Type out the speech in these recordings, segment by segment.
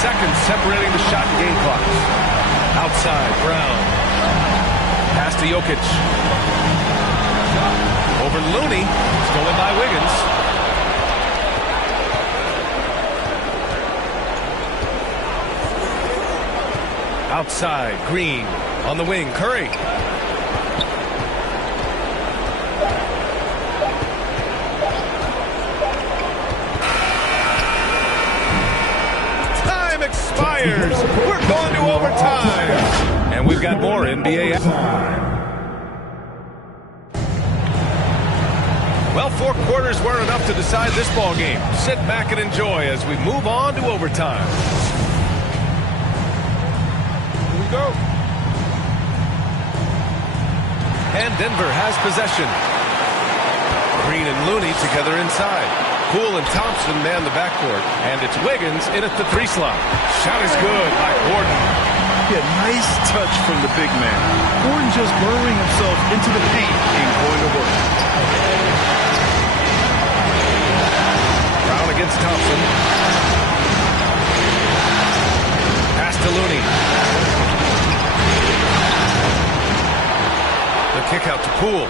seconds separating the shot and game clocks. Outside, Brown. Pass to Jokic. Over Looney. Stolen by Wiggins. Outside, Green. On the wing, Curry. Time expires. We're going to overtime. And we've got more NBA. Well, 4 quarters weren't enough to decide this ball game. Sit back and enjoy as we move on to overtime. Here we go. And Denver has possession. Green and Looney together inside. Poole and Thompson man the backcourt. And it's Wiggins in at the 3 slot. Shot is good by Gordon. Yeah, nice touch from the big man. Gordon just burrowing himself into the paint and going to work. Brown against Thompson. Pass to Looney. The kick out to Poole.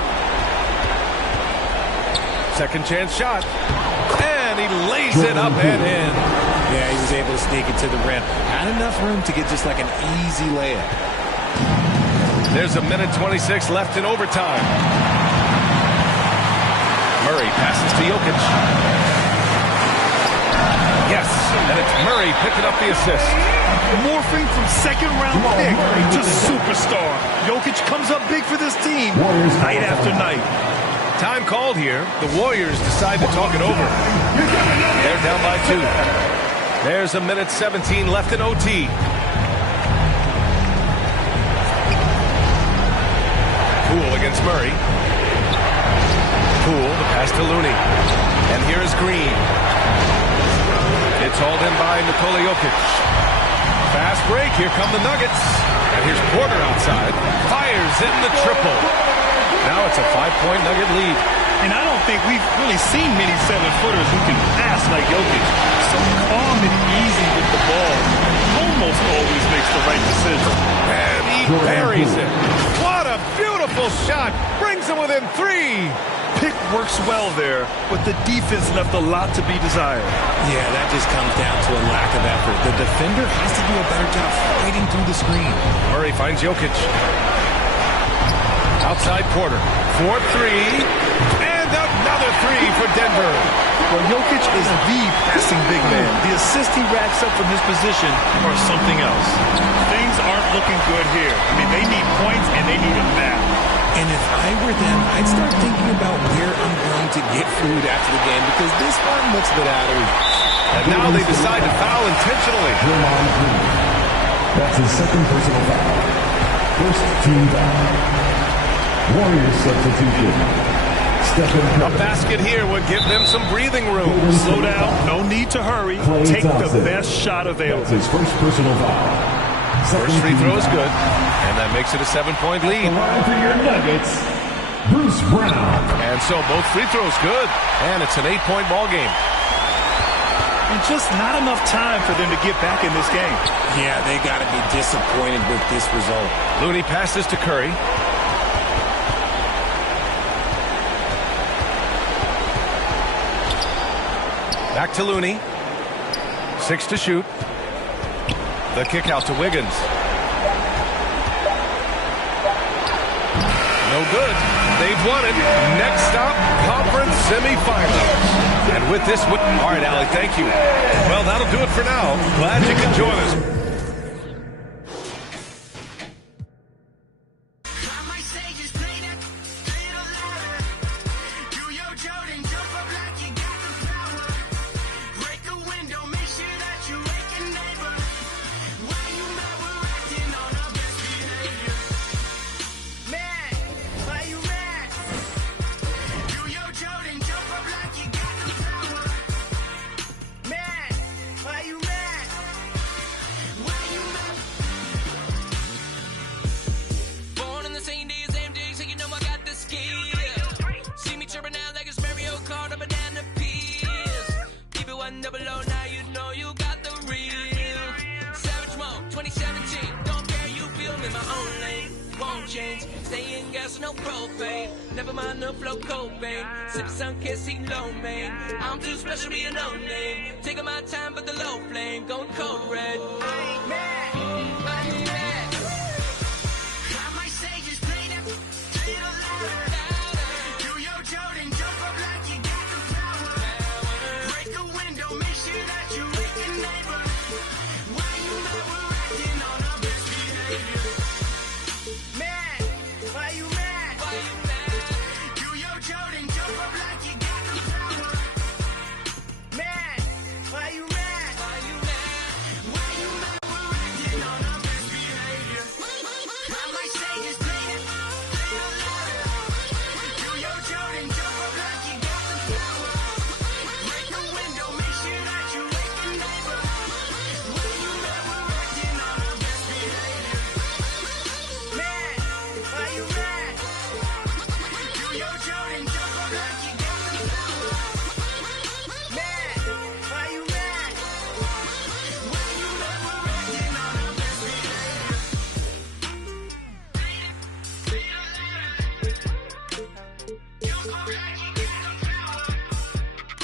Second chance shot. And he lays it up and in. Yeah, he was able to sneak it to the rim. Had enough room to get just like an easy layup. There's a minute 26 left in overtime. Murray passes to Jokic. Yes, and it's Murray picking up the assist. Morphing from second-round pick to superstar. Jokic comes up big for this team night after night. Time called here. The Warriors decide to talk it over. They're down by 2. There's a minute 17 left in OT. Poole against Murray. Poole, the pass to Looney. And here is Green. It's hauled in by Nikola Jokic. Fast break. Here come the Nuggets. And here's Porter outside. Fires in the triple. Now it's a 5-point Nugget lead. And I don't think we've really seen many 7-footers who can pass like Jokic. So calm and easy with the ball. Almost always makes the right decision. And he buries it. What a beautiful shot. Brings him within 3. Pick works well there, but the defense left a lot to be desired. Yeah, that just comes down to a lack of effort. The defender has to do a better job fighting through the screen. Murray finds Jokic. Outside Porter. 4-3. And another 3 for Denver. Well, Jokic is the passing big man. The assist he racks up from his position or something else. Things aren't looking good here. I mean, they need points and they need them now. And if I were them, I'd start thinking about where I'm going to get food after the game because this one looks a bit out of reach. And now they decide to foul intentionally. That's his second personal foul. First team foul. Warriors substitution. A basket here would give them some breathing room. Slow down. No need to hurry. Take the best shot available. That's his first personal foul. First free throw is good. And that makes it a 7-point lead. Line for your Nuggets, Bruce Brown. And so both free throws good. And it's an 8-point ball game. And just not enough time for them to get back in this game. Yeah, they got to be disappointed with this result. Looney passes to Curry. Back to Looney. 6 to shoot. The kick out to Wiggins. No good. They've won it. Next stop, conference semifinals. And with this, all right, Allie, thank you. Well, that'll do it for now. Glad you could join us. so no propane. Never mind no flow copain. Sip sun, can't see low, man. I'm too special to be a no name. Taking my time, but the low flame going cold red. I ain't mad. I ain't mad. I might say just play that little louder. Do your Jordan, jump up like you got the power. Break a window, make sure that you wake a neighbor. Why you mad? We're acting on our best behavior. Mad? Why you mad? Why you mad? Do your Jordan, jump up like you got the power. Mad? Why you mad? Why you mad? Why you mad? We're acting on our best behavior. I might say just play that little louder. Do your Jordan, jump up like you got the power. Break the window, make sure that you wake a neighbor. Why you mad? We're acting on our best behavior. Mad? Why you mad? Do your Jordan, jump up like you got the power. Mad? Why you mad? Why you mad? We're acting on our best behavior. Jump up like you got the power.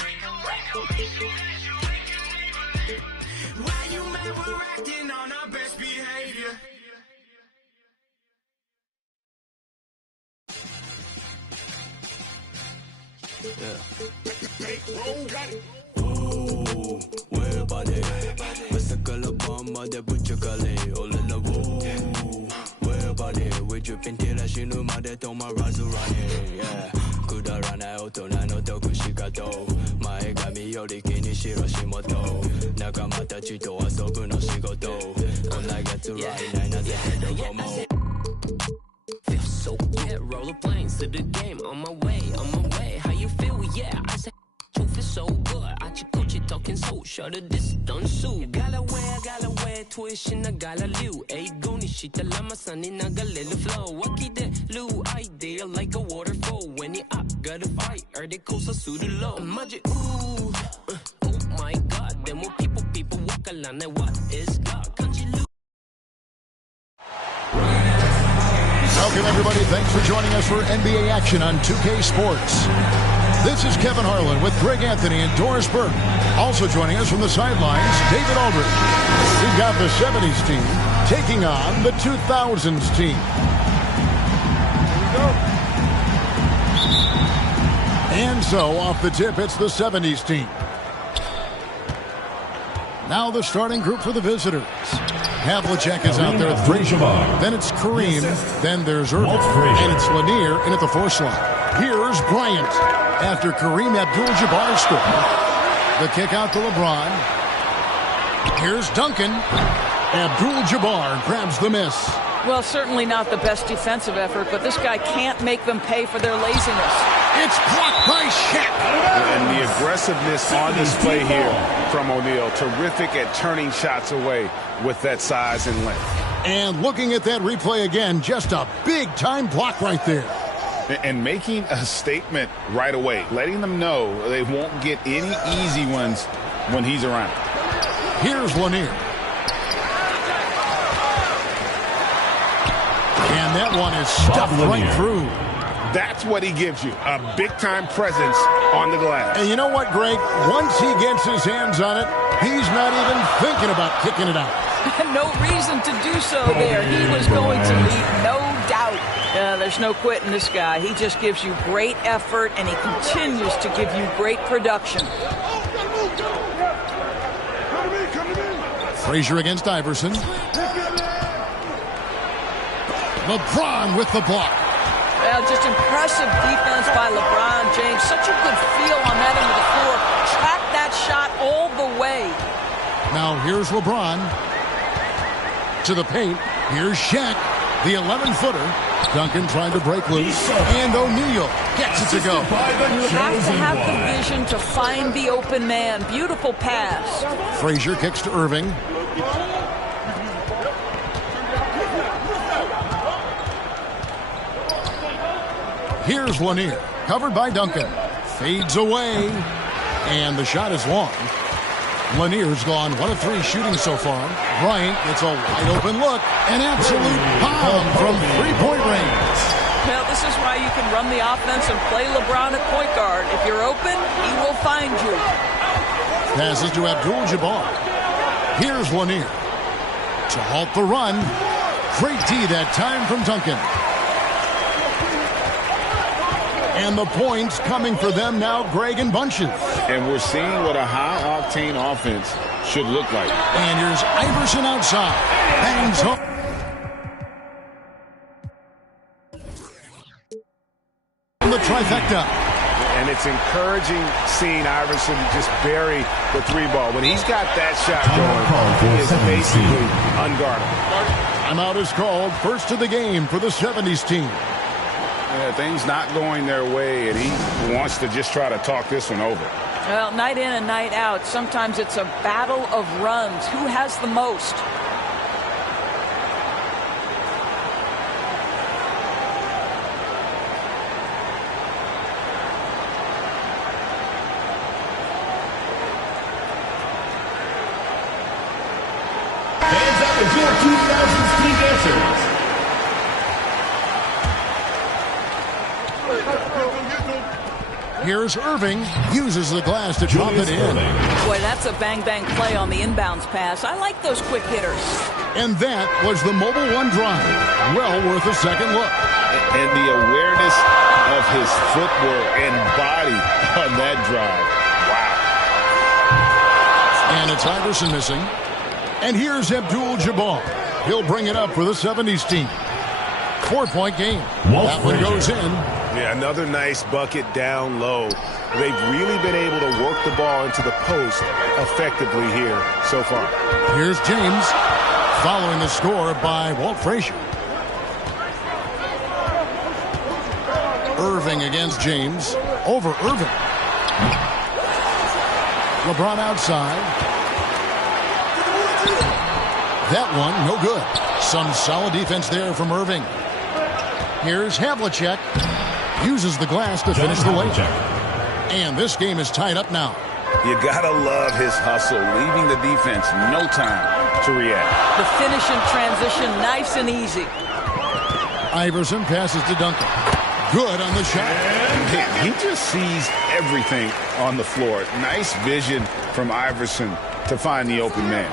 Break the window, make sure that you wake a neighbor. Why you mad? We're acting on our best behavior. 왜 바래 왜 색깔로 밤마다 부쩍갈래 올라라 왜 바래 왜 주변 티라시는 말에 도마 라즈라니 그다라나 오토나 노토쿠 시가도 마에가미 요리키니 시로시모토 나가마타 지도 아소부 노 시고도 온나가 tsurai nai naze hedo gomo Feel so yeah, roller planes to the game. On my way, how you feel? Yeah, I said you feel so good. I just Gucci talking so shut it this done so. Gotta wear, tuition I gotta liu. Ay, goni shita lama sunny naga little flow. Waki de lu idea like a waterfall. When it up, gotta fight, or they coast a suit low. Magic ooh, oh my god, then more people walk along. What is God? Kanji lu. Welcome, everybody. Thanks for joining us for NBA action on 2K Sports. This is Kevin Harlan with Greg Anthony and Doris Burke. Also joining us from the sidelines, David Aldridge. We've got the 70s team taking on the 2000s team. Here we go. And so, off the tip, it's the 70s team. Now the starting group for the visitors. Havlicek is out there at 3. Then it's Kareem. Then there's Irving. And it's Lanier in at the 4 slot. Here's Bryant after Kareem Abdul-Jabbar scored. The kick out to LeBron. Here's Duncan. Abdul-Jabbar grabs the miss. Well, certainly not the best defensive effort, but this guy can't make them pay for their laziness. It's blocked by Shaq. And the aggressiveness on display here from O'Neal. Terrific at turning shots away with that size and length. And looking at that replay again, just a big-time block right there. And making a statement right away, letting them know they won't get any easy ones when he's around. Here's Lanier. And that one is stuffed right through. That's what he gives you, a big-time presence on the glass. And you know what, Greg? Once he gets his hands on it, he's not even thinking about kicking it out. No reason to do so there. He was going to leave, no doubt. There's no quitting this guy. He just gives you great effort, and he continues to give you great production. Frazier against Iverson. LeBron with the block. Well, just impressive defense by LeBron James. Such a good feel on that end of the floor. Track that shot all the way. Now here's LeBron. To the paint. Here's Shaq, the 11-footer. Duncan trying to break loose. And O'Neal gets it to go. You have to have the vision to find the open man. Beautiful pass. Frazier kicks to Irving. Here's Lanier, covered by Duncan. Fades away, and the shot is long. Lanier's gone 1 of 3 shooting so far. Bryant gets a wide open look. An absolute bomb from 3-point range. Well, this is why you can run the offense and play LeBron at point guard. If you're open, he will find you. Passes to Abdul-Jabbar. Here's Lanier to halt the run. Great D that time from Duncan. And the points coming for them now, Greg and Bunches. And we're seeing what a high-octane offense should look like. And here's Iverson outside. Bangs home. The trifecta. And it's encouraging seeing Iverson just bury the three ball. When he's got that shot going, he is basically unguardable. Timeout is called. First of the game for the 70s team. Yeah, things not going their way, and he wants to just try to talk this one over. Well, night in and night out, sometimes it's a battle of runs. Who has the most? Fans up with your 2000s team answers. Here's Irving. Uses the glass to drop it in. Boy, that's a bang-bang play on the inbounds pass. I like those quick hitters. And that was the Mobile One drive. Well worth a second look. And the awareness of his footwork and body on that drive. Wow. And it's Iverson missing. And here's Abdul-Jabbar. He'll bring it up for the 70s team. 4-point game. That one goes in. Yeah, another nice bucket down low. They've really been able to work the ball into the post effectively here so far. Here's James following the score by Walt Frazier. Irving against James. Over Irving. LeBron outside. That one, no good. Some solid defense there from Irving. Here's Havlicek. Uses the glass to finish the way. And this game is tied up now. You gotta love his hustle, leaving the defense no time to react. The finish in transition, nice and easy. Iverson passes to Duncan. Good on the shot. He just sees everything on the floor. Nice vision from Iverson to find the open man.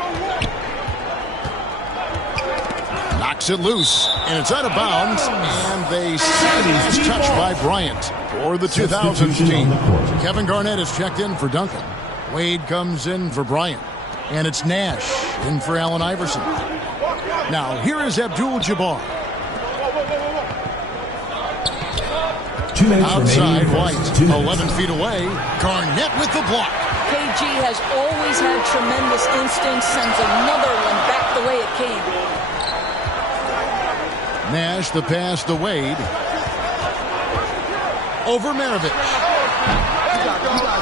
Knocks it loose, and it's out of bounds, and they say it's touched by Bryant for the 2000s team. Kevin Garnett is checked in for Duncan. Wade comes in for Bryant, and it's Nash in for Allen Iverson. Now, here is Abdul-Jabbar. Outside, White, 11 feet away. Garnett with the block. KG has always had tremendous instincts, sends another one back the way it came. Nash the pass to Wade. Over Maravich.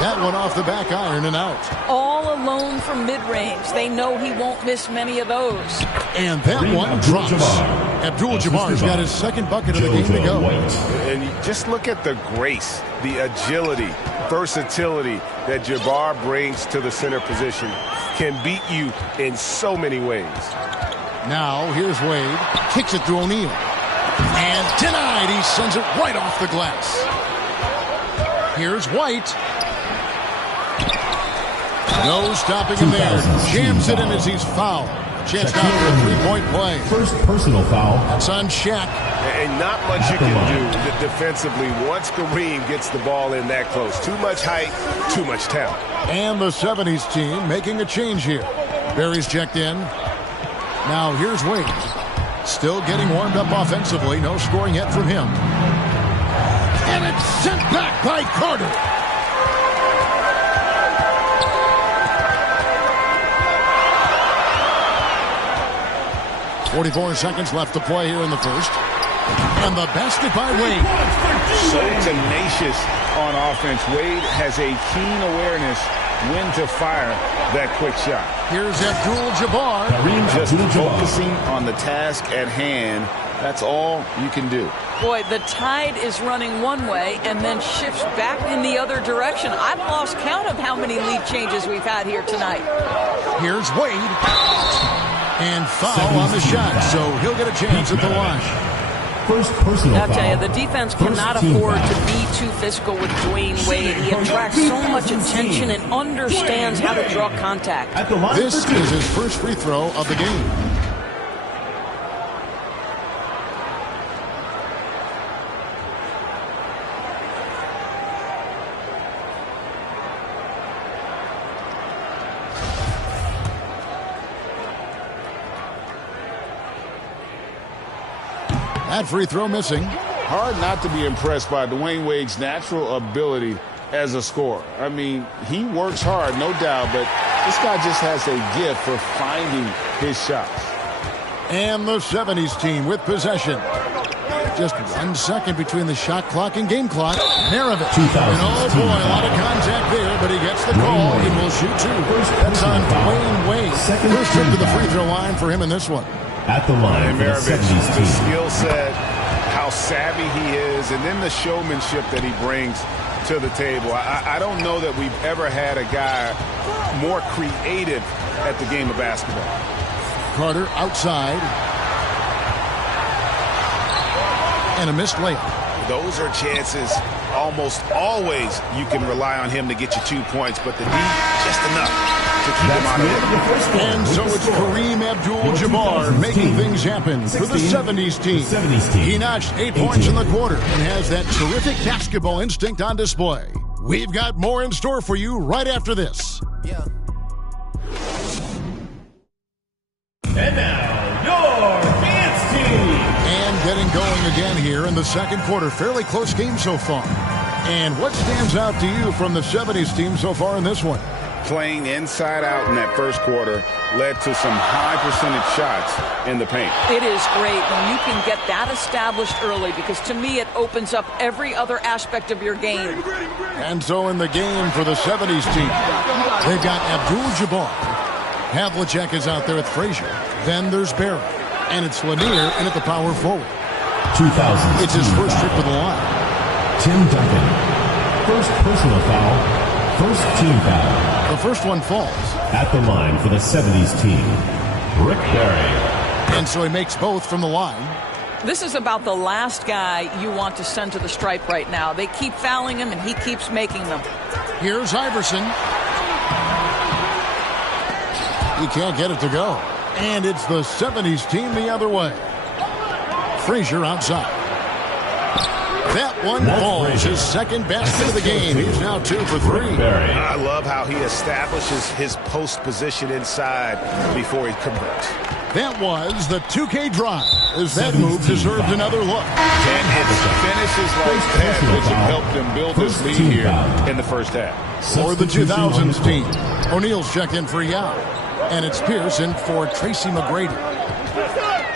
That one off the back iron and out. All alone from mid-range. They know he won't miss many of those. And that one drops. Abdul-Jabbar's got his second bucket of the game to go. And you just look at the grace, the agility, versatility that Jabbar brings to the center position. Can beat you in so many ways. Now, here's Wade. Kicks it to O'Neal. And denied. He sends it right off the glass. Here's White. No stopping him there. Jams it in as he's fouled. Chance now for a three-point play. First personal foul. That's on Shaq. And not much you can do defensively once Kareem gets the ball in that close. Too much height, too much talent. And the 70s team making a change here. Barry's checked in. Now here's Wade. Still getting warmed up offensively. No scoring yet from him. And it's sent back by Carter. .44 seconds left to play here in the first. And the basket by Wade. So tenacious on offense. Wade has a keen awareness when to fire that quick shot. Here's Abdul-Jabbar. Just focusing on the task at hand. That's all you can do. Boy, the tide is running one way and then shifts back in the other direction. I've lost count of how many lead changes we've had here tonight. Here's Wade. And foul on the shot, so he'll get a chance at the line. First personal I'll foul. tell you, the defense cannot afford to be too physical with Dwayne Wade. He attracts so much attention and understands how to draw contact. At the line This for two. is his first free throw of the game. That free throw missing. Hard not to be impressed by Dwayne Wade's natural ability as a scorer. I mean, he works hard, no doubt, but this guy just has a gift for finding his shots. And the 70s team with possession. Just 1 second between the shot clock and game clock. Maravich. And oh boy, a lot of contact there, but he gets the call. He will shoot two. That's on Dwayne Wade. First trip to the free throw line for him in this one. At the line for the Maravich, 70s the team. skill set, how savvy he is, and then the showmanship that he brings to the table. I don't know that we've ever had a guy more creative at the game of basketball. Carter outside. And a missed layup. Those are chances almost always you can rely on him to get you 2 points, but the D just enough to keep him out of it. And so it's Kareem Abdul-Jabbar making things happen for the 70s team. He notched 8 points in the quarter and has that terrific basketball instinct on display. We've got more in store for you right after this. And now, your dance team. And getting going again here in the second quarter. Fairly close game so far. And what stands out to you from the 70s team so far in this one? Playing inside out in that first quarter led to some high percentage shots in the paint. It is great when you can get that established early, because to me it opens up every other aspect of your game. And so in the game for the 70s team, they've got Abdul-Jabbar. Havlicek is out there with Frazier. Then there's Barrett. And it's Lanier in at the power forward. 2000. It's his first trip to the line. Tim Duncan. First personal foul. First team foul. The first one falls. At the line for the 70s team, Rick Barry. And so he makes both from the line. This is about the last guy you want to send to the stripe right now. They keep fouling him, and he keeps making them. Here's Iverson. He can't get it to go. And it's the 70s team the other way. Frazier outside. That one falls. His second basket of the game. He's now 2 for 3. I love how he establishes his post position inside before he converts. That was the 2K drive, as that move deserved another look. And it's finishes like that which have helped them build this lead here in the first half. For the 2000s team, O'Neal's checked in for Yao. And it's Pearson for Tracy McGrady.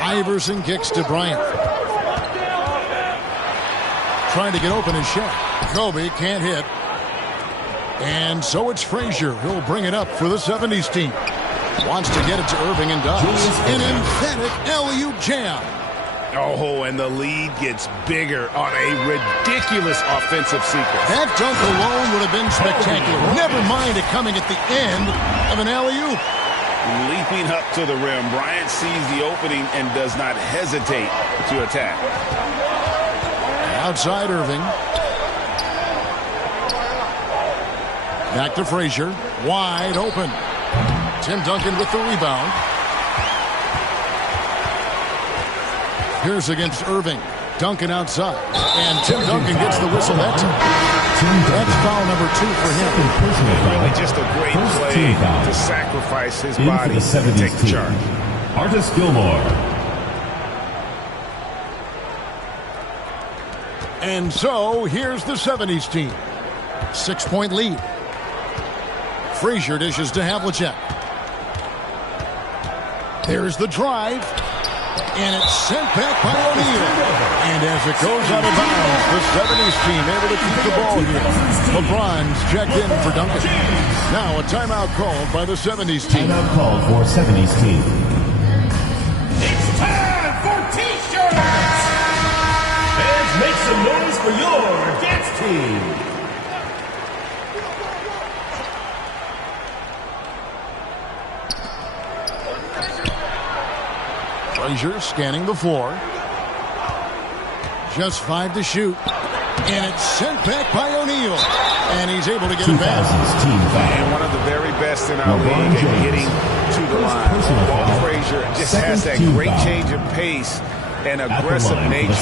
Iverson kicks to Bryant. Trying to get open and shot. Kobe can't hit. And so it's Frazier who'll bring it up for the 70s team. Wants to get it to Irving and does. An emphatic alley-oop jam. Oh, and the lead gets bigger on a ridiculous offensive sequence. That dunk alone would have been spectacular. Never mind it coming at the end of an alley-oop. Leaping up to the rim, Bryant sees the opening and does not hesitate to attack. Outside Irving. Back to Frazier. Wide open. Tim Duncan with the rebound. Here's against Irving. Duncan outside. And Tim Duncan gets the whistle that time. That's foul number 2 for him. Really just a great play to sacrifice his body to take the charge. Artis Gilmore. And so here's the 70s team. 6-point lead. Frazier dishes to Havlicek. There's the drive. And it's sent back by O'Neal. And as it goes out of bounds, the 70s team able to keep the ball here. LeBron's checked in for Duncan. Now a timeout called by the 70s team. Timeout called for 70s team. It's time for T-shirts! Fans, make some noise for your dance team. Frazier scanning the floor. Just 5 to shoot. And it's sent back by O'Neal. And he's able to get it back. And one of the very best in our league at getting to the line. Walt Frazier just has that great change of pace and aggressive nature.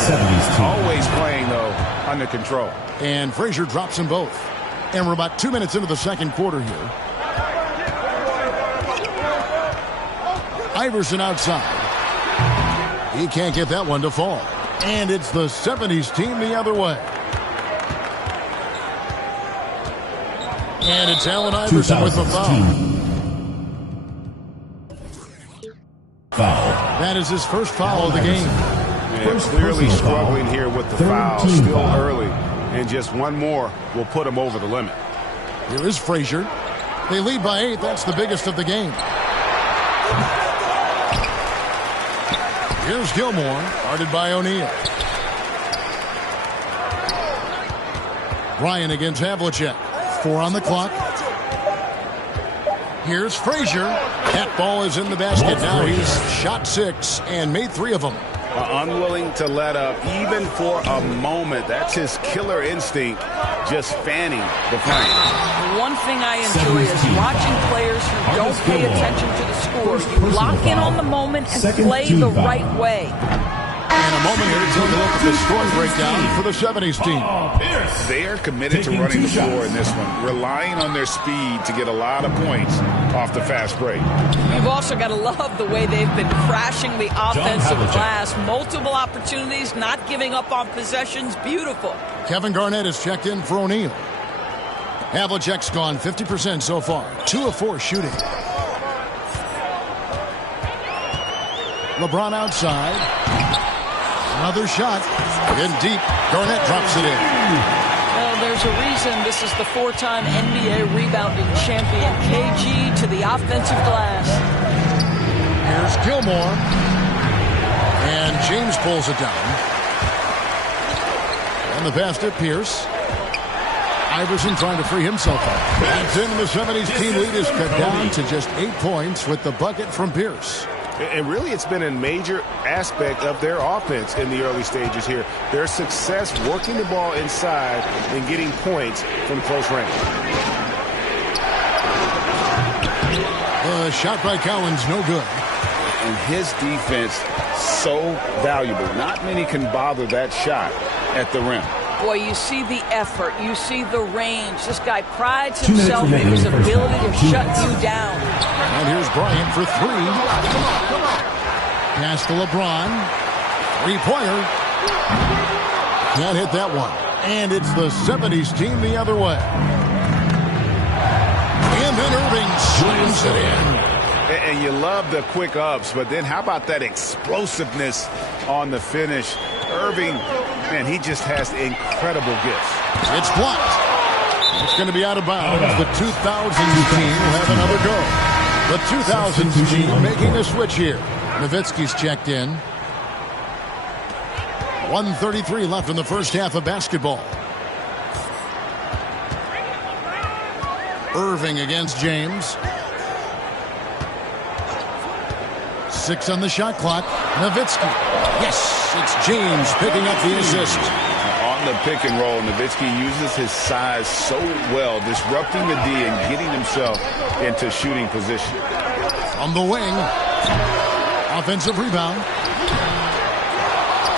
Always playing, though, under control. And Frazier drops them both. And we're about 2 minutes into the second quarter here. Iverson outside. He can't get that one to fall. And it's the 70s team the other way. And it's Allen Iverson with the foul. That is his first foul of the game. Yeah, clearly struggling here with the foul. Still early. And just one more will put him over the limit. Here is Frazier. They lead by 8. That's the biggest of the game. Here's Gilmore, guarded by O'Neal. Bryant against Havlicek. 4 on the clock. Here's Frazier. That ball is in the basket. Now he's shot 6 and made 3 of them. Unwilling to let up even for a moment. That's his killer instinct, just fanning the flame. One thing I enjoy is watching players who don't pay attention to the score. You lock in on the moment and play the right way. And a moment here to take a look at the scoring breakdown for the 70s team. They are committed to running the floor in this one, relying on their speed to get a lot of points off the fast break. You've also got to love the way they've been crashing the offensive glass. Multiple opportunities, not giving up on possessions. Beautiful. Kevin Garnett has checked in for O'Neal. Havlicek's gone 50% so far. 2 of 4 shooting. LeBron outside. Another shot. In deep. Garnett drops it in. Well, there's a reason this is the 4-time NBA rebounding champion. KG to the offensive glass. Here's Gilmore. And James pulls it down. And the pass to Pierce. Iverson trying to free himself up. That's in. The 70s team lead is cut down to just 8 points with the bucket from Pierce. And really, it's been a major aspect of their offense in the early stages here. Their success working the ball inside and getting points from close range. Shot by Cowens, no good. And his defense, so valuable. Not many can bother that shot at the rim. Boy, you see the effort. You see the range. This guy prides himself in his ability to shut you down. And here's Bryant for 3. Pass to LeBron. 3-pointer. Can't hit that one. And it's the 70s team the other way. And then Irving slams it in. And you love the quick ups, but then how about that explosiveness on the finish? Irving, man, he just has incredible gifts. It's blocked. It's going to be out of bounds. The 2000s team will have another go. The 2000s team making a switch here. Nowitzki's checked in. 1:33 left in the first half of basketball. Irving against James. 6 on the shot clock. Nowitzki. Yes, it's James picking up the assist. On the pick and roll, Nowitzki uses his size so well, disrupting the D and getting himself into shooting position. On the wing. Offensive rebound.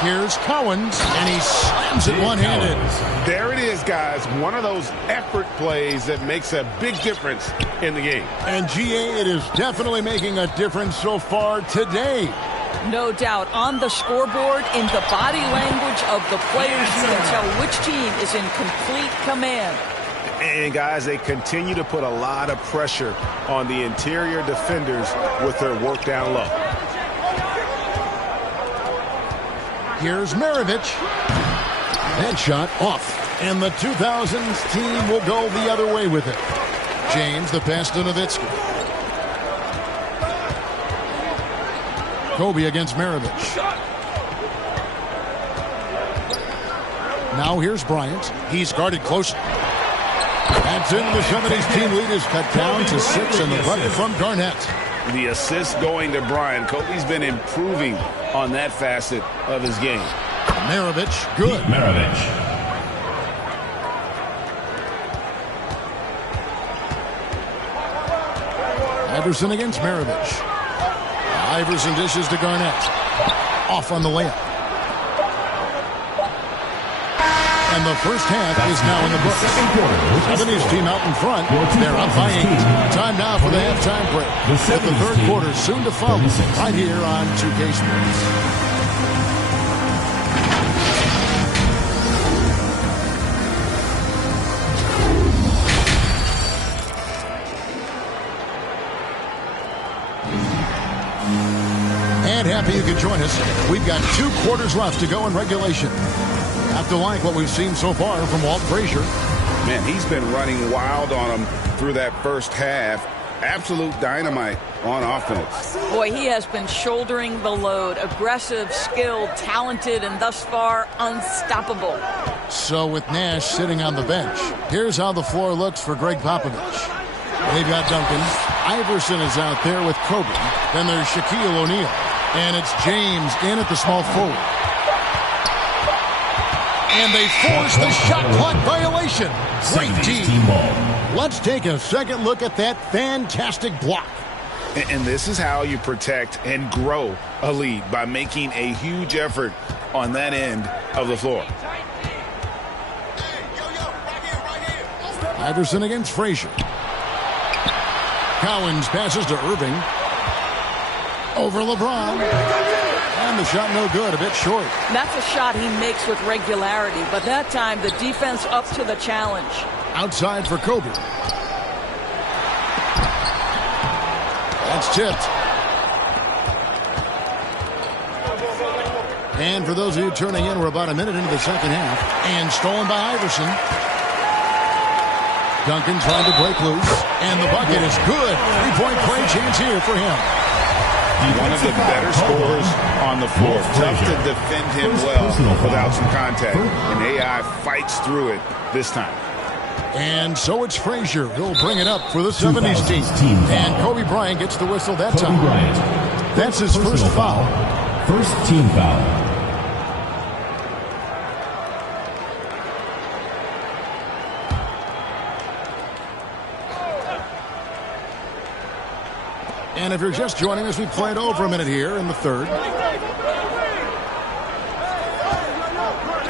Here's Cowens, and he slams it one-handed. There it is, guys. One of those effort plays that makes a big difference in the game. And, GA, it is definitely making a difference so far today. No doubt. On the scoreboard, in the body language of the players, you can tell which team is in complete command. And, guys, they continue to put a lot of pressure on the interior defenders with their work down low. Here's Maravich. That shot off. And the 2000s team will go the other way with it. James, the pass to Nowitzki. Kobe against Maravich. Now here's Bryant. He's guarded closely. That's in. The 70s team lead is cut down to 6, and the bucket from Garnett. The assist going to Bryant. Kobe's been improving on that facet of his game. Maravich, good. Maravich. Iverson against Maravich. Iverson dishes to Garnett. Off on the layup. And the first half is now in the books. 70s team out in front. They're up by 8. Time now for the halftime break. With the third quarter soon to follow right here on 2K Sports. And happy you could join us. We've got 2 quarters left to go in regulation. Have to like what we've seen so far from Walt Frazier. Man, he's been running wild on him through that first half. Absolute dynamite on offense. Boy, he has been shouldering the load. Aggressive, skilled, talented, and thus far unstoppable. So with Nash sitting on the bench, here's how the floor looks for Greg Popovich. They've got Duncan. Iverson is out there with Kobe. Then there's Shaquille O'Neal. And it's James in at the small forward. And they force the shot clock violation. Great team. Let's take a second look at that fantastic block. And this is how you protect and grow a lead, by making a huge effort on that end of the floor. Iverson against Frazier. Cowens passes to Irving. Over LeBron. And the shot no good, a bit short. That's a shot he makes with regularity, but that time the defense up to the challenge. Outside for Kobe. That's tipped. And for those of you turning in, we're about a minute into the second half. And stolen by Iverson. Duncan trying to break loose. And the bucket is good. 3-point play chance here for him. One of the better scorers on the floor. Tough to defend him well without some contact. And AI fights through it this time. And so it's Frazier who'll bring it up for the 70s team. And Kobe Bryant gets the whistle that time. That's his first foul. First team foul. And if you're just joining us, we played over a minute here in the third.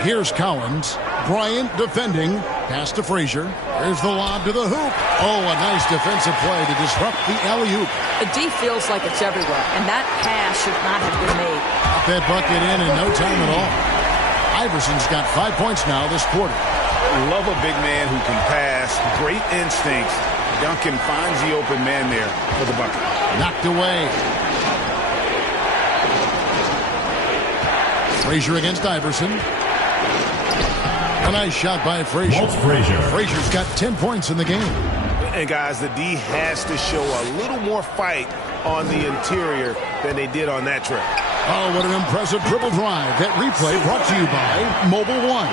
Here's Cowens. Bryant defending. Pass to Frazier. There's the lob to the hoop. Oh, a nice defensive play to disrupt the alley-oop. The D feels like it's everywhere, and that pass should not have been made. Got that bucket in no time at all. Iverson's got 5 points now this quarter. Love a big man who can pass. Great instincts. Duncan finds the open man there for the bucket. Knocked away. Frazier against Iverson. A nice shot by Frazier. Frazier's got 10 points in the game. And guys, the D has to show a little more fight on the interior than they did on that trip. Oh, what an impressive dribble drive. That replay brought to you by Mobile One.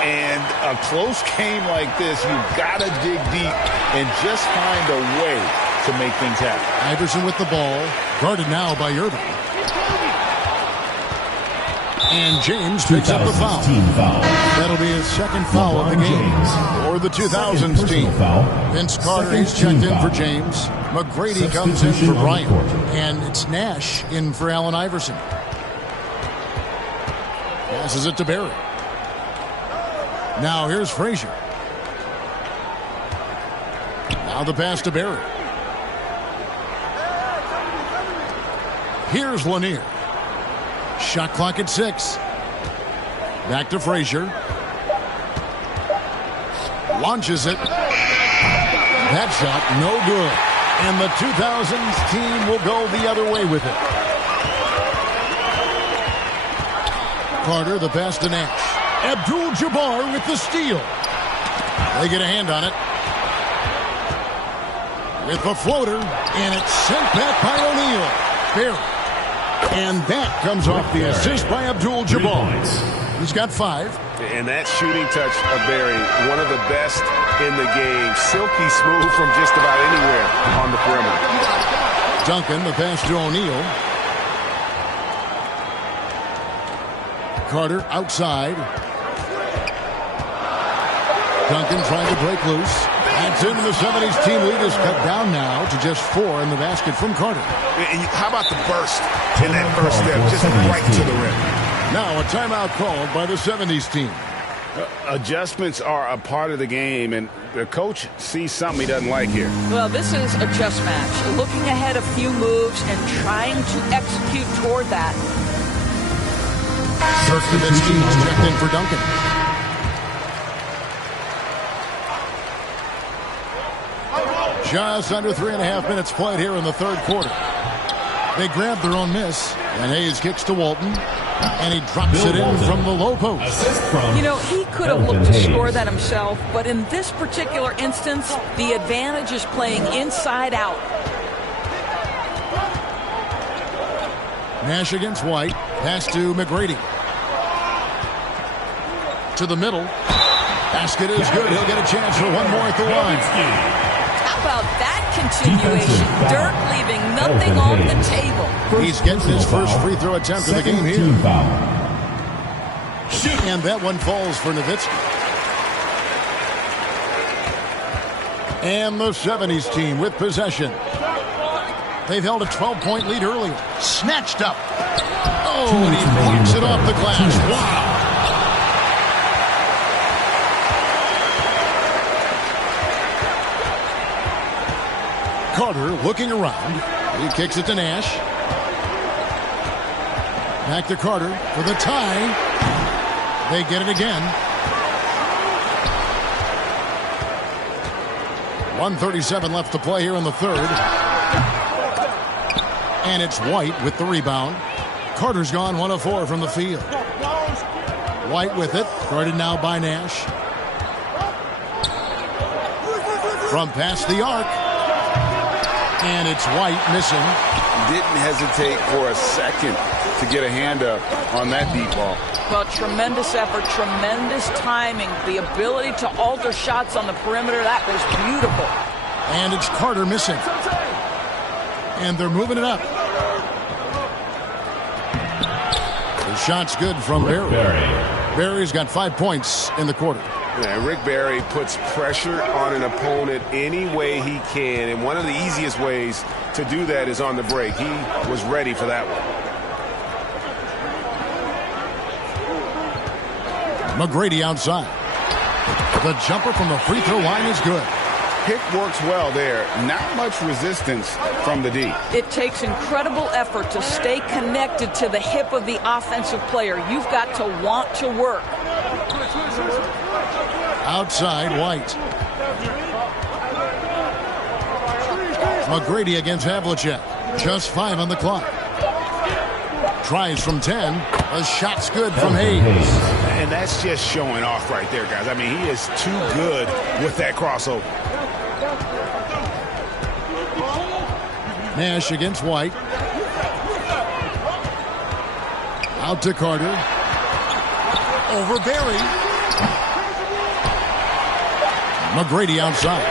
And a close game like this, you've got to dig deep and just find a way to make things happen. Iverson with the ball, guarded now by Irving. And James picks up the foul. That'll be his second foul of the game for the 2000s team. Vince Carter is checked in for James. McGrady comes in for Bryant. And it's Nash in for Allen Iverson. Passes it to Barry. Now here's Frazier. Now the pass to Barry. Here's Lanier. Shot clock at 6. Back to Frazier. Launches it. That shot no good. And the 2000s team will go the other way with it. Carter, the pass to Nash. Abdul-Jabbar with the steal. They get a hand on it. With the floater, and it's sent back by O'Neal. Barry. And that comes off the assist by Abdul-Jabbar. He's got 5. And that shooting touch of Barry, one of the best in the game. Silky smooth from just about anywhere on the perimeter. Duncan, the pass to O'Neal. Carter outside. Duncan trying to break loose. That's in. The 70s team lead is cut down now to just 4 in the basket from Carter. And how about the burst in that first step, just right to the rim. Now a timeout called by the 70s team. Adjustments are a part of the game, and the coach sees something he doesn't like here. Well, this is a chess match. Looking ahead a few moves and trying to execute toward that. Nowitzki's checked in for Duncan. Just under 3.5 minutes played here in the third quarter. They grab their own miss, and Hayes kicks to Walton, and he drops it in from the low post. You know, he could have looked to score that himself, but in this particular instance, the advantage is playing inside out. Nash against White. Pass to McGrady. To the middle. Basket is good. He'll get a chance for one more at the line. How about that continuation? Dirk leaving nothing on the table. He's getting his first free throw attempt of the game here. And that one falls for Nowitzki. And the 70s team with possession. They've held a 12-point lead earlier. Snatched up. Oh, and he knocks it off the glass. Wow. Carter looking around. He kicks it to Nash. Back to Carter for the tie. They get it again. 1:37 left to play here in the third. And it's White with the rebound. Carter's gone 1 of 4 from the field. White with it. Guarded now by Nash. From past the arc. And it's White missing. Didn't hesitate for a second to get a hand up on that deep ball. Well, tremendous effort, tremendous timing. The ability to alter shots on the perimeter, that was beautiful. And it's Carter missing. And they're moving it up. The shot's good from Barry. Barry's got 5 points in the quarter. Yeah, Rick Barry puts pressure on an opponent any way he can, and one of the easiest ways to do that is on the break. He was ready for that one. McGrady outside. The jumper from the free throw line is good. Pick works well there. Not much resistance from the D. It takes incredible effort to stay connected to the hip of the offensive player. You've got to want to work. Outside, White. McGrady against Havlicek. Just 5 on the clock. Tries from 10. A shot's good from Hayes. And that's just showing off right there, guys. I mean, he is too good with that crossover. Nash against White. Out to Carter. Over Barry. McGrady outside.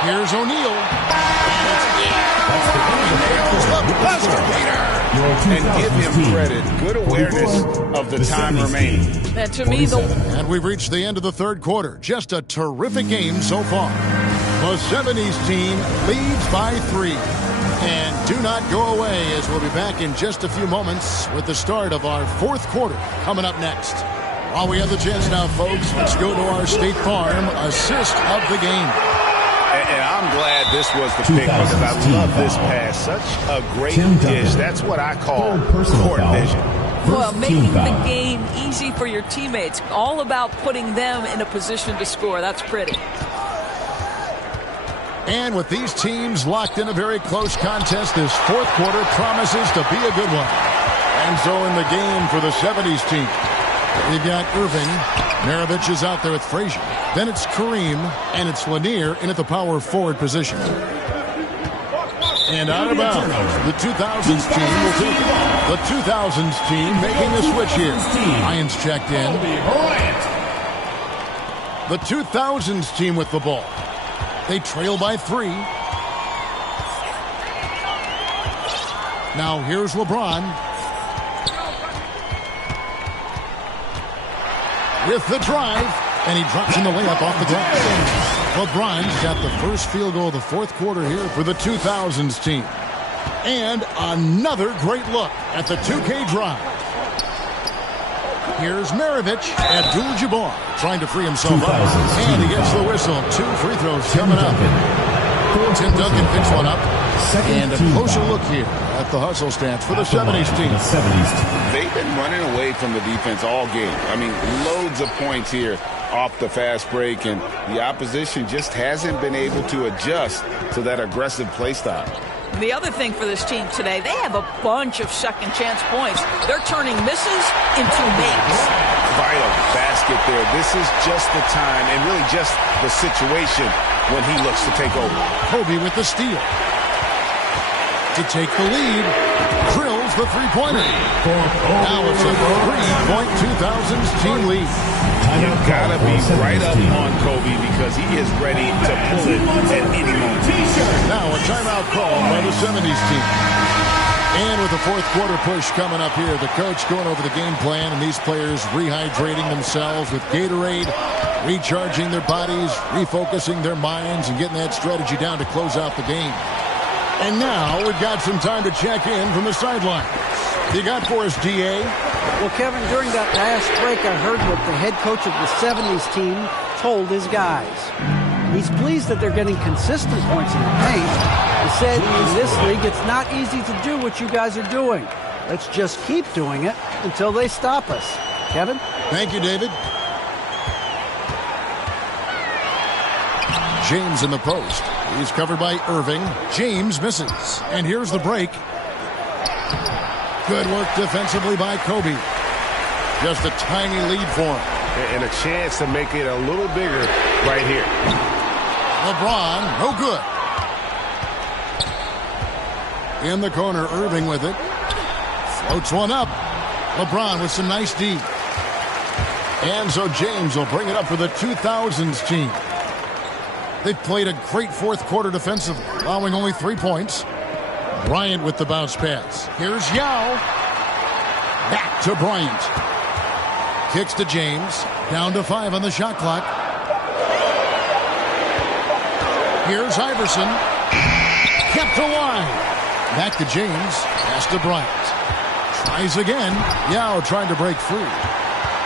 Here's O'Neal. And give him credit. Good awareness of the time remaining. And to me, and we've reached the end of the third quarter. Just a terrific game so far. The 70s team leads by 3. And do not go away, as we'll be back in just a few moments with the start of our fourth quarter coming up next. While we have the chance now, folks, let's go to our State Farm assist of the game. And I'm glad this was the pick because I love this pass. Such a great dish. That's what I call court vision. Well, making the game easy for your teammates. All about putting them in a position to score. That's pretty. And with these teams locked in a very close contest, this fourth quarter promises to be a good one. And so in the game for the 70s team, we've got Irving. Maravich is out there with Frazier. Then it's Kareem, and it's Lanier in at the power forward position. And out of bounds, the 2000s team will take it. The 2000s team making a switch here. Lions checked in. The 2000s team with the ball. They trail by 3. Now here's LeBron. with the drive, and he drops in the layup off the glass. LeBron's got the first field goal of the fourth quarter here for the 2000s team. And another great look at the 2K drive. Here's Maravich, Abdul-Jabbar trying to free himself up. And he gets the whistle. 2 free throws coming up. Tim Duncan picks one up. And a closer look here at the hustle stats for the 70s team. They've been running away from the defense all game. I mean, loads of points here off the fast break, and the opposition just hasn't been able to adjust to that aggressive play style. The other thing for this team today, they have a bunch of second chance points. They're turning misses into makes. Vital basket there. This is just the time and really just the situation when he looks to take over. Kobe with the steal. To take the lead, drills the three-pointer. Now it's a 3-point 2000s team lead. You've got to be right up on Kobe because he is ready to pull it at any moment. Now a timeout call by the 70s team. And with the fourth quarter push coming up here, the coach going over the game plan, and these players rehydrating themselves with Gatorade, recharging their bodies, refocusing their minds, and getting that strategy down to close out the game. And now we've got some time to check in from the sidelines. You got for us, D.A.? Well, Kevin, during that last break, I heard what the head coach of the 70s team told his guys. He's pleased that they're getting consistent points in the paint. He said, in this league, it's not easy to do what you guys are doing. Let's just keep doing it until they stop us. Kevin? Thank you, David. James in the post. He's covered by Irving. James misses. And here's the break. Good work defensively by Kobe. Just a tiny lead for him. And a chance to make it a little bigger right here. LeBron, no good. In the corner, Irving with it. Floats one up. LeBron with some nice D. And so James will bring it up for the 2000s team. They've played a great fourth quarter defensively, allowing only 3 points. Bryant with the bounce pass. Here's Yao. Back to Bryant. Kicks to James. Down to 5 on the shot clock. Here's Iverson. Kept alive. Back to James. Pass to Bryant. Tries again. Yao trying to break free.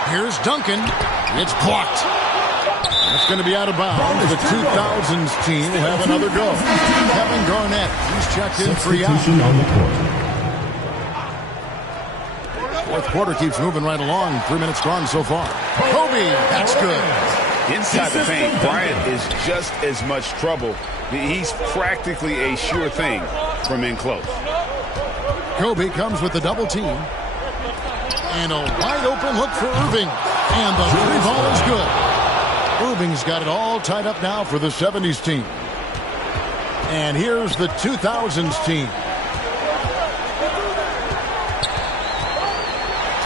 Here's Duncan. It's blocked. That's going to be out of bounds. The 2000s team will have another go. Kevin Garnett, he's checked in for Yao. Fourth quarter keeps moving right along. 3 minutes gone so far. Kobe, that's good. Inside the paint, Bryant is just as much trouble. He's practically a sure thing from in close. Kobe comes with the double team. And a wide open look for Irving. And the three ball is good. Irving's got it all tied up now for the 70s team. And here's the 2000s team.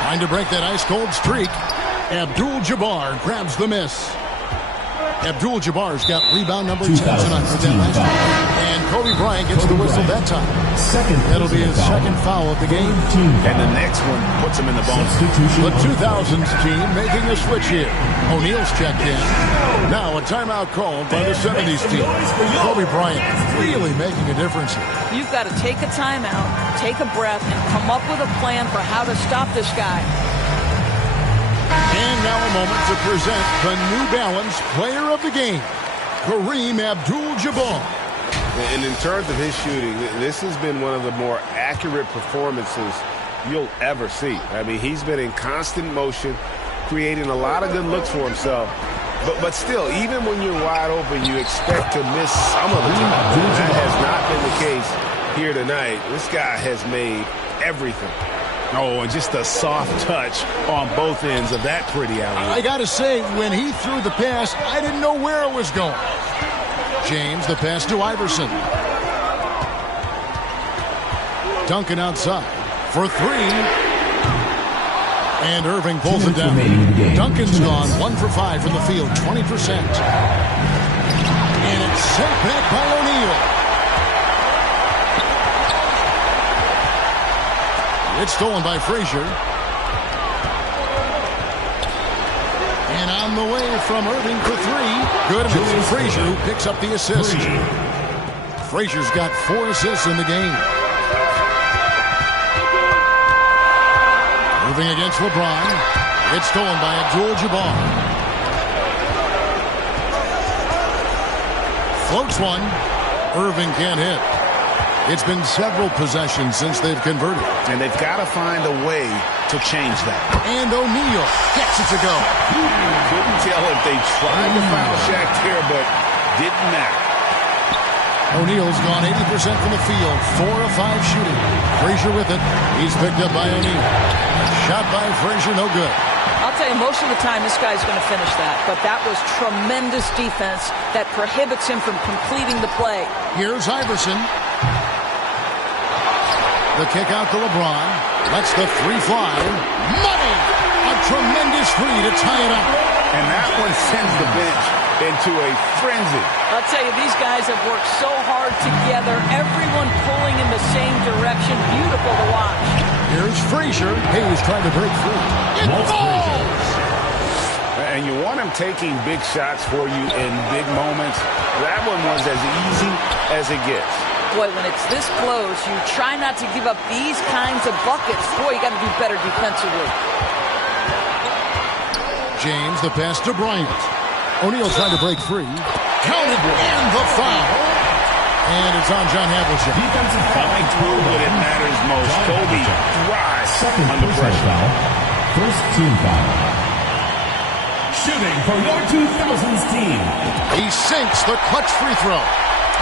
Trying to break that ice-cold streak. Abdul-Jabbar grabs the miss. Abdul-Jabbar's got rebound number 10 tonight for that last time. And Kobe Bryant gets the whistle that time. That'll be his second foul of the game. And the next one puts him in the bonus. The 2000s team making a switch here. O'Neal's checked in. Now a timeout called by the 70s team. Kobe Bryant really making a difference here. You've got to take a timeout, take a breath, and come up with a plan for how to stop this guy. And now a moment to present the New Balance Player of the Game, Kareem Abdul-Jabbar. And in terms of his shooting, this has been one of the more accurate performances you'll ever see. I mean, he's been in constant motion, creating a lot of good looks for himself. But still, even when you're wide open, you expect to miss some of the time. That has not been the case here tonight. This guy has made everything. Oh, and just a soft touch on both ends of that pretty alley. I got to say, when he threw the pass, I didn't know where it was going. James, the pass to Iverson. Duncan outside for 3. And Irving pulls it down. Duncan's gone 1 for 5 from the field, 20%. And it's sent back by O'Neal. It's stolen by Frazier. And on the way from Irving for three. Good, and it's Frazier who picks up the assist. Frazier's got 4 assists in the game. Moving against LeBron. It's stolen by Abdul-Jabbar. Floats one. Irving can't hit. It's been several possessions since they've converted. And they've got to find a way to change that. And O'Neal gets it to go. Couldn't tell if they tried to foul Shaq here, but didn't matter. O'Neal's gone 80% from the field. 4 of 5 shooting. Frazier with it. He's picked up by O'Neal. Shot by Frazier, no good. I'll tell you, most of the time this guy's going to finish that. But that was tremendous defense that prohibits him from completing the play. Here's Iverson. The kick out to LeBron. Lets the three fly. Money! A tremendous three to tie it up. And that one sends the bench into a frenzy. I'll tell you, these guys have worked so hard together. Everyone pulling in the same direction. Beautiful to watch. Here's Frazier. Hayes trying to break through. It falls! And you want him taking big shots for you in big moments. That one was as easy as it gets. Boy, when it's this close, you try not to give up these kinds of buckets. Boy, you got to do better defensively. James, the pass to Bryant. O'Neal trying to break free. Counted and the foul. And it's on John Havlicek. Defensive foul. When it matters most, Kobe thrives under pressure. First team foul. Shooting for your 2000s team. He sinks the clutch free throw.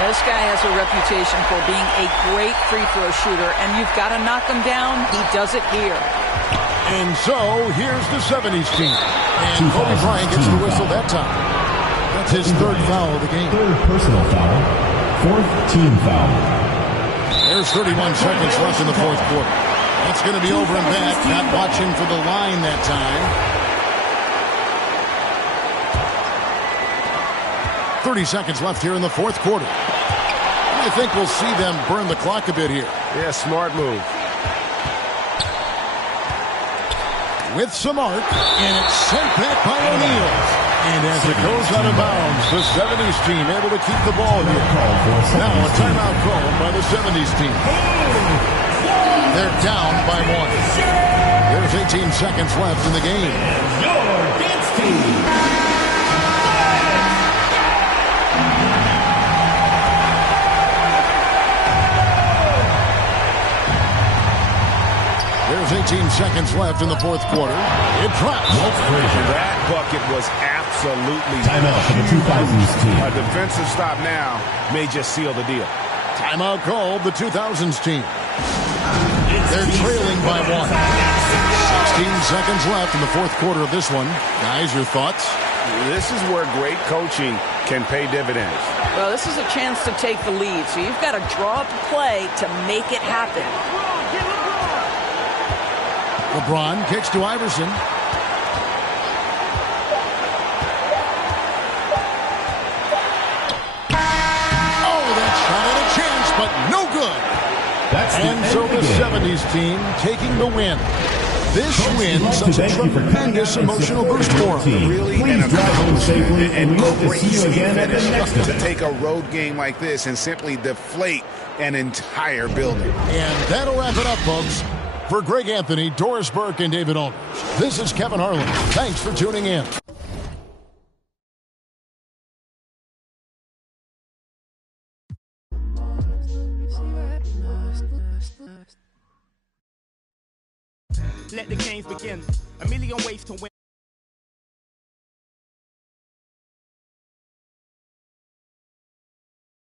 This guy has a reputation for being a great free throw shooter, and you've got to knock him down. He does it here. And so, here's the 70s team. And Kobe Bryant gets the whistle that time. That's his 3rd foul of the game. 3rd personal foul. 4th team foul. There's 31 seconds left in the 4th quarter. That's going to be over and back. Not watching for the line that time. 30 seconds left here in the 4th quarter. I think we'll see them burn the clock a bit here. Yeah, smart move. With some arc, and it's sent back by O'Neal. And as it goes out of bounds, the 70s team able to keep the ball here. Now a timeout called by the 70s team. They're down by 1. There's 18 seconds left in the game. Your dance team. There's 18 seconds left in the 4th quarter. It drops. That bucket was absolutely timeout for the 2000s team. A defensive stop now may just seal the deal. Timeout called the 2000s team. They're trailing by 1. 16 seconds left in the 4th quarter of this one. Guys, your thoughts? This is where great coaching can pay dividends. Well, this is a chance to take the lead, so you've got to draw up a play to make it happen. LeBron kicks to Iverson. Oh, that shot had a chance, but no good. And so the 70s team taking the win. This win sets a tremendous emotional boost for them. Really Please drive home safely, and we hope to see you again at the next to event. take a road game like this and simply deflate an entire building. And that'll wrap it up, folks. For Greg Anthony, Doris Burke, and David Aldridge, this is Kevin Harlan. Thanks for tuning in. Let the games begin. A million ways to win.